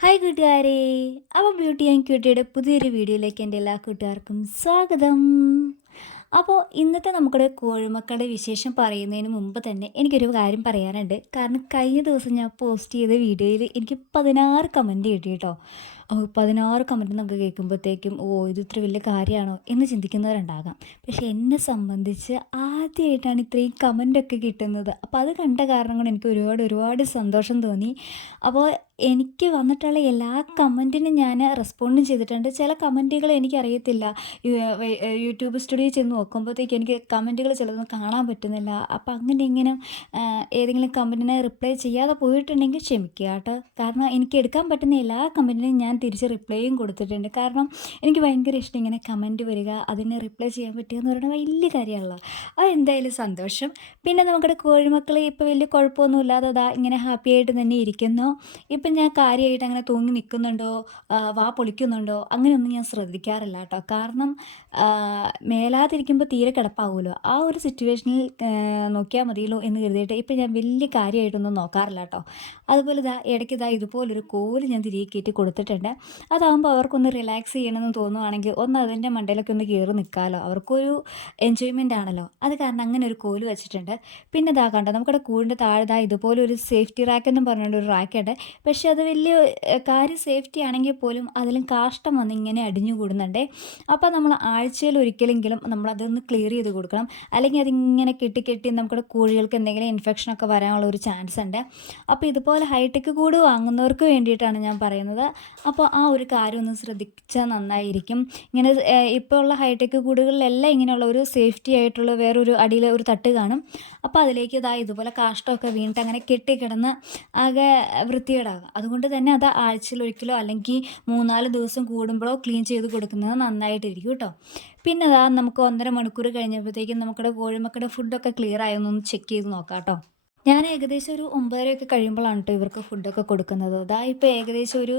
Hi കൂട്ടുകാരെ. അപ്പോൾ beauty and ക്യൂട്ടിയുടെ പുതിയൊരു വീഡിയോയിലേക്ക് എൻ്റെ എല്ലാ കൂട്ടുകാർക്കും സ്വാഗതം. അപ്പോൾ ഇന്നത്തെ നമ്മുടെ കോഴിമക്കളുടെ വിശേഷം പറയുന്നതിന് മുമ്പ് തന്നെ എനിക്കൊരു കാര്യം പറയാനുണ്ട്. കാരണം കഴിഞ്ഞ ദിവസം ഞാൻ പോസ്റ്റ് ചെയ്ത വീഡിയോയിൽ എനിക്ക് 16 കമൻറ്റ് കിട്ടി കേട്ടോ. 16 കമൻറ്റ് നമുക്ക് കേൾക്കുമ്പോഴത്തേക്കും ഇത് ഇത്ര വലിയ കാര്യമാണോ എന്ന് ചിന്തിക്കുന്നവരുണ്ടാകാം. പക്ഷേ എന്നെ സംബന്ധിച്ച് ആദ്യമായിട്ടാണ് ഇത്രയും കമൻറ്റൊക്കെ കിട്ടുന്നത്. അപ്പോൾ അത് കണ്ട കാരണം കൊണ്ട് എനിക്ക് ഒരുപാട് സന്തോഷം തോന്നി. അപ്പോൾ എനിക്ക് വന്നിട്ടുള്ള എല്ലാ കമൻറ്റിനും ഞാൻ റെസ്പോണ്ടും ചെയ്തിട്ടുണ്ട്. ചില കമൻറ്റുകൾ എനിക്കറിയത്തില്ല. യൂട്യൂബ് സ്റ്റുഡിയോ ചെന്ന് നോക്കുമ്പോഴത്തേക്ക് എനിക്ക് കമൻറ്റുകൾ ചിലതൊന്നും കാണാൻ പറ്റുന്നില്ല. അപ്പം അങ്ങനെ ഇങ്ങനെ ഏതെങ്കിലും കമൻറ്റിന് റിപ്ലൈ ചെയ്യാതെ പോയിട്ടുണ്ടെങ്കിൽ ക്ഷമിക്കുക കേട്ടോ. കാരണം എനിക്ക് എടുക്കാൻ പറ്റുന്ന എല്ലാ കമൻറ്റിനും ഞാൻ തിരിച്ച് റിപ്ലൈയും കൊടുത്തിട്ടുണ്ട്. കാരണം എനിക്ക് ഭയങ്കര ഇഷ്ടം ഇങ്ങനെ കമൻറ്റ് വരിക, അതിന് റിപ്ലൈ ചെയ്യാൻ പറ്റുക എന്ന് പറയുന്നത് വലിയ കാര്യമാണല്ലോ. അത് എന്തായാലും സന്തോഷം. പിന്നെ നമ്മുടെ കോഴിമക്കൾ ഇപ്പോൾ വലിയ കുഴപ്പമൊന്നും ഇല്ലാതെ ഇങ്ങനെ ഹാപ്പി ആയിട്ട് തന്നെ ഇരിക്കുന്നു. ഇപ്പം ഞാൻ കാര്യമായിട്ട് അങ്ങനെ തൂങ്ങി നിൽക്കുന്നുണ്ടോ, വാ പൊളിക്കുന്നുണ്ടോ അങ്ങനെയൊന്നും ഞാൻ ശ്രദ്ധിക്കാറില്ല കേട്ടോ. കാരണം മേലാതിരിക്കുമ്പോൾ തീരെ കിടപ്പാവുമല്ലോ, ആ ഒരു സിറ്റുവേഷനിൽ നോക്കിയാൽ മതിയല്ലോ എന്ന് കരുതിയിട്ട് ഇപ്പം ഞാൻ വലിയ കാര്യമായിട്ടൊന്നും നോക്കാറില്ല കേട്ടോ. അതുപോലെ ഇടയ്ക്ക് ഇതുപോലൊരു കോല് ഞാൻ തിരികെ കയറ്റി കൊടുത്തിട്ടുണ്ട്. അതാകുമ്പോൾ അവർക്കൊന്ന് റിലാക്സ് ചെയ്യണമെന്ന് തോന്നുവാണെങ്കിൽ ഒന്ന് അതിൻ്റെ മണ്ടയിലൊക്കെ ഒന്ന് കയറി നിൽക്കാമല്ലോ, അവർക്കൊരു എൻജോയ്മെൻ്റ് ആണല്ലോ. അത് കാരണം അങ്ങനെ ഒരു കോല് വെച്ചിട്ടുണ്ട്. പിന്നെ കണ്ടോ, നമ്മുടെ കൂടിൻ്റെ താഴെ ഇതുപോലെ ഒരു സേഫ്റ്റി റാക്ക് എന്നും പറഞ്ഞുകൊണ്ട് ഒരു റാക്കുണ്ട്. പക്ഷേ അത് വലിയ കാര്യം സേഫ്റ്റി ആണെങ്കിൽ പോലും അതിലും കാഷ്ടം വന്ന് ഇങ്ങനെ അടിഞ്ഞു കൂടുന്നുണ്ടേ. അപ്പോൾ നമ്മൾ ആഴ്ചയിൽ ഒരിക്കലെങ്കിലും നമ്മളതൊന്ന് ക്ലിയർ ചെയ്ത് കൊടുക്കണം. അല്ലെങ്കിൽ അതിങ്ങനെ കെട്ടി നമ്മുടെ കോഴികൾക്ക് എന്തെങ്കിലും ഇൻഫെക്ഷനൊക്കെ വരാനുള്ള ഒരു ചാൻസ് ഉണ്ട്. അപ്പോൾ ഇതുപോലെ ഹൈടെക് കൂട് വാങ്ങുന്നവർക്ക് വേണ്ടിയിട്ടാണ് ഞാൻ പറയുന്നത്. അപ്പോൾ ആ ഒരു കാര്യം ഒന്ന് ശ്രദ്ധിച്ചാൽ നന്നായിരിക്കും. ഇങ്ങനെ ഇപ്പോൾ ഉള്ള ഹൈടെക് കൂടുകളിലെല്ലാം ഇങ്ങനെയുള്ള ഒരു സേഫ്റ്റി ആയിട്ടുള്ള വേറൊരു അടിയിൽ ഒരു തട്ട് കാണും. അപ്പോൾ അതിലേക്ക് ഇതുപോലെ കാഷ്ടമൊക്കെ വീണിട്ട് അങ്ങനെ കെട്ടിക്കിടന്ന് ആകെ വൃത്തികേടാകും. അതുകൊണ്ട് തന്നെ അത് ആഴ്ചയിൽ ഒരിക്കലോ അല്ലെങ്കിൽ 3-4 ദിവസം കൂടുമ്പോഴോ ക്ലീൻ ചെയ്ത് കൊടുക്കുന്നത് നന്നായിട്ടിരിക്കും കേട്ടോ. പിന്നെ നമുക്ക് 1.5 മണിക്കൂർ കഴിഞ്ഞപ്പോഴത്തേക്കും നമ്മുടെ കോഴിമക്കളുടെ ഫുഡൊക്കെ ക്ലിയർ ആയെന്നൊന്ന് ചെക്ക് ചെയ്ത് നോക്കാം കേട്ടോ. ഞാൻ ഏകദേശം ഒരു 9:30 കഴിയുമ്പോഴാണ് കേട്ടോ ഇവർക്ക് ഫുഡൊക്കെ കൊടുക്കുന്നത്. ഇപ്പോൾ ഏകദേശം ഒരു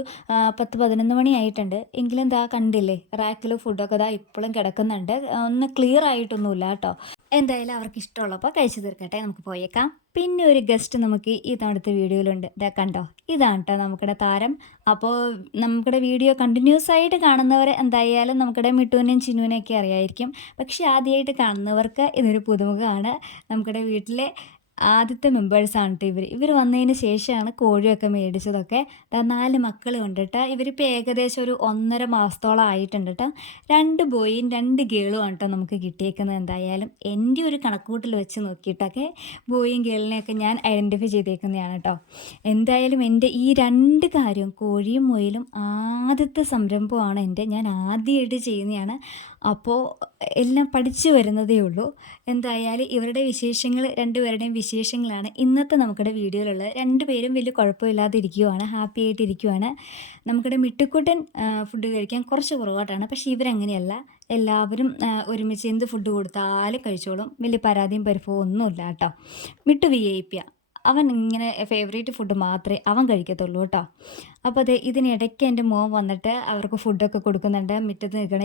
10-11 മണി ആയിട്ടുണ്ട്. എങ്കിലും കണ്ടില്ലേ, റാക്കിൽ ഫുഡൊക്കെ ഇപ്പോഴും കിടക്കുന്നുണ്ട്. ഒന്ന് ക്ലിയർ ആയിട്ടൊന്നുമില്ല കേട്ടോ. എന്തായാലും അവർക്ക് ഇഷ്ടമുള്ളപ്പോൾ കഴിച്ചു തീർക്കട്ടെ, നമുക്ക് പോയേക്കാം. പിന്നെ ഒരു ഗസ്റ്റ് നമുക്ക് ഈ തവണത്തെ വീഡിയോയിലുണ്ട്. കണ്ടോ, ഇതാണ് കേട്ടോ നമുക്കിടെ താരം. അപ്പോൾ നമുക്കിടെ വീഡിയോ കണ്ടിന്യൂസ് ആയിട്ട് കാണുന്നവർ എന്തായാലും നമുക്കിടെ മിട്ടുവിനെയും ചിന്നുവിനെയൊക്കെ അറിയായിരിക്കും. പക്ഷേ ആദ്യമായിട്ട് കാണുന്നവർക്ക് ഇതൊരു പുതുമുഖമാണ്. നമുക്കിടെ വീട്ടിലെ ആദ്യത്തെ മെമ്പേഴ്സാണ് കേട്ടോ ഇവർ വന്നതിന് ശേഷമാണ് കോഴിയൊക്കെ മേടിച്ചതൊക്കെ. 4 മക്കളും ഉണ്ട് കേട്ടോ. ഇവരിപ്പോൾ ഏകദേശം ഒരു 1.5 മാസത്തോളം ആയിട്ടുണ്ട് കേട്ടോ. 2 ബോയും 2 ഗേളും ആണ് കേട്ടോ നമുക്ക് കിട്ടിയേക്കുന്നത്. എന്തായാലും എൻ്റെ ഒരു കണക്കൂട്ടിൽ വെച്ച് നോക്കിയിട്ടൊക്കെ ബോയും ഗേളിനെയൊക്കെ ഞാൻ ഐഡൻറ്റിഫൈ ചെയ്തേക്കുന്നതാണ് കേട്ടോ. എന്തായാലും എൻ്റെ ഈ 2 കാര്യം, കോഴിയും മുയലും ആദ്യത്തെ സംരംഭമാണ് ഞാൻ ആദ്യമായിട്ട് ചെയ്യുന്നതാണ്. അപ്പോൾ എല്ലാം പഠിച്ചു വരുന്നതേ ഉള്ളൂ. എന്തായാലും ഇവരുടെ വിശേഷങ്ങൾ, 2 പേരുടെയും വിശേഷങ്ങളാണ് ഇന്നത്തെ നമുക്കിടെ വീഡിയോയിലുള്ളത്. 2 പേരും വലിയ കുഴപ്പമില്ലാതെ ഇരിക്കുവാണ്, ഹാപ്പി ആയിട്ട് ഇരിക്കുവാണ്. നമുക്കിടെ മിട്ടുക്കുട്ടൻ ഫുഡ് കഴിക്കാൻ കുറച്ച് പുറകോട്ടാണ്. പക്ഷേ ഇവരങ്ങനെയല്ല, എല്ലാവരും ഒരുമിച്ച് എന്ത് ഫുഡ് കൊടുത്താലും കഴിച്ചോളും. വലിയ പരാതിയും പരിഭവവും ഒന്നുമില്ല കേട്ടോ. മിട്ടു VIP. അവൻ ഇങ്ങനെ ഫേവറേറ്റ് ഫുഡ് മാത്രമേ അവൻ കഴിക്കത്തുള്ളൂ കേട്ടോ. അപ്പോൾ ഇതിനിടയ്ക്ക് എൻ്റെ മോൻ വന്നിട്ട് അവർക്ക് ഫുഡൊക്കെ കൊടുക്കുന്നുണ്ട്. മുറ്റത്ത് നിൽക്കണ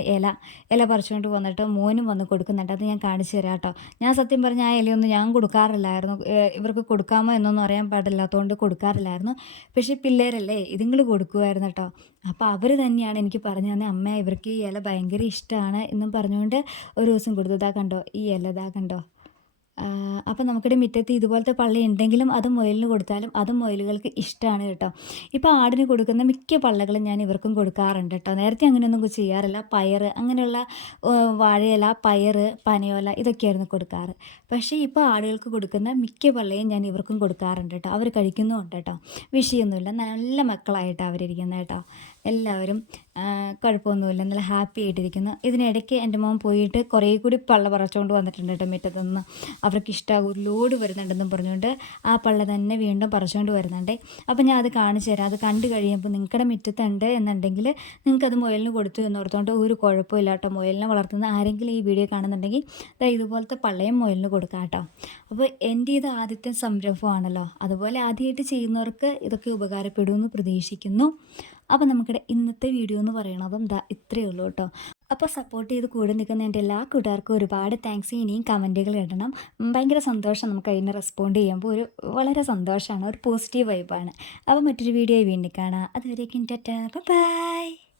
ഇല പറിച്ചുകൊണ്ട് വന്നിട്ട് മോനും വന്ന് കൊടുക്കുന്നുണ്ട്. അത് ഞാൻ കാണിച്ചു തരാം കേട്ടോ. ഞാൻ സത്യം പറഞ്ഞാൽ ആ ഇലയൊന്നും ഞാൻ കൊടുക്കാറില്ലായിരുന്നു. ഇവർക്ക് കൊടുക്കാമോ എന്നൊന്നും അറിയാൻ പാടില്ലാത്തതുകൊണ്ട് കൊടുക്കാറില്ലായിരുന്നു. പക്ഷേ പിള്ളേരല്ലേ, ഇതുങ്ങൾ കൊടുക്കുമായിരുന്നു കേട്ടോ. അപ്പോൾ അവർ തന്നെയാണ് എനിക്ക് പറഞ്ഞു തന്നെ, അമ്മ ഇവർക്ക് ഈ ഇല ഭയങ്കര ഇഷ്ടമാണ് എന്നും പറഞ്ഞുകൊണ്ട് ഒരു ദിവസം കൊടുത്തു. കണ്ടോ ഈ ഇല, കണ്ടോ. അപ്പം നമുക്കിവിടെ മുറ്റത്ത് ഇതുപോലത്തെ പള്ളി ഉണ്ടെങ്കിലും അത് മുയലിന് കൊടുത്താലും അതും മുയലുകൾക്ക് ഇഷ്ടമാണ് കേട്ടോ. ഇപ്പോൾ ആടിന് കൊടുക്കുന്ന മിക്ക പള്ളകളും ഞാൻ ഇവർക്കും കൊടുക്കാറുണ്ട് കേട്ടോ. നേരത്തെ അങ്ങനെയൊന്നും ചെയ്യാറില്ല. പയർ അങ്ങനെയുള്ള വാഴയില, പയർ, പനയോല ഇതൊക്കെയായിരുന്നു കൊടുക്കാറ്. പക്ഷേ ഇപ്പോൾ ആടുകൾക്ക് കൊടുക്കുന്ന മിക്ക പള്ളയും ഞാൻ ഇവർക്കും കൊടുക്കാറുണ്ട് കേട്ടോ. അവർ കഴിക്കുന്നുമുണ്ട് കേട്ടോ. വിഷയമൊന്നുമില്ല, നല്ല മക്കളായിട്ടാണ് അവരിരിക്കുന്നത് കേട്ടോ. എല്ലാവരും കുഴപ്പമൊന്നുമില്ല, നല്ല ഹാപ്പി ആയിട്ടിരിക്കുന്നു. ഇതിനിടയ്ക്ക് എൻ്റെ മോൻ പോയിട്ട് കുറേ കൂടി പള്ള പറിച്ചുകൊണ്ട് വന്നിട്ടുണ്ട് കേട്ടോ. മുറ്റത്തുനിന്ന് അവർക്ക് ഇഷ്ടമാകും, ഒരു ലോഡ് വരുന്നുണ്ടെന്നും പറഞ്ഞുകൊണ്ട് ആ പള്ള തന്നെ വീണ്ടും പറിച്ചുകൊണ്ട് വരുന്നുണ്ട്. അപ്പോൾ ഞാൻ അത് കാണിച്ചു തരാം. അത് കണ്ടു കഴിയുമ്പോൾ നിങ്ങളുടെ മുറ്റത്തുണ്ട് എന്നുണ്ടെങ്കിൽ നിങ്ങൾക്കത് മുയലിന് കൊടുത്തു എന്നോർത്തുകൊണ്ട് ഒരു കുഴപ്പമില്ല കേട്ടോ. മുയലിനെ വളർത്തുന്ന ആരെങ്കിലും ഈ വീഡിയോ കാണുന്നുണ്ടെങ്കിൽ ഇതുപോലത്തെ പള്ളയും മുയലിന് കൊടുക്കാം കേട്ടോ. അപ്പോൾ എൻ്റെ ഇത് ആദ്യത്തെ സംരംഭമാണല്ലോ, അതുപോലെ ആദ്യമായിട്ട് ചെയ്യുന്നവർക്ക് ഇതൊക്കെ ഉപകാരപ്പെടുമെന്ന് പ്രതീക്ഷിക്കുന്നു. അപ്പോൾ നമുക്കിടെ ഇന്നത്തെ വീഡിയോ എന്ന് പറയണതും ഇത്രയേ ഉള്ളൂ കേട്ടോ. അപ്പോൾ സപ്പോർട്ട് ചെയ്ത് കൂടെ നിൽക്കുന്ന എൻ്റെ എല്ലാ കൂട്ടുകാർക്കും ഒരുപാട് താങ്ക്സ്. ഇനിയും കമൻറ്റുകൾ ഇടണം. ഭയങ്കര സന്തോഷം നമുക്ക് അതിന് റെസ്പോണ്ട് ചെയ്യുമ്പോൾ വളരെ സന്തോഷമാണ്, ഒരു പോസിറ്റീവ് വൈബാണ്. അപ്പോൾ മറ്റൊരു വീഡിയോ വീണ്ടും കാണാം. അതുവരേക്കും ടാറ്റാ, ബൈ.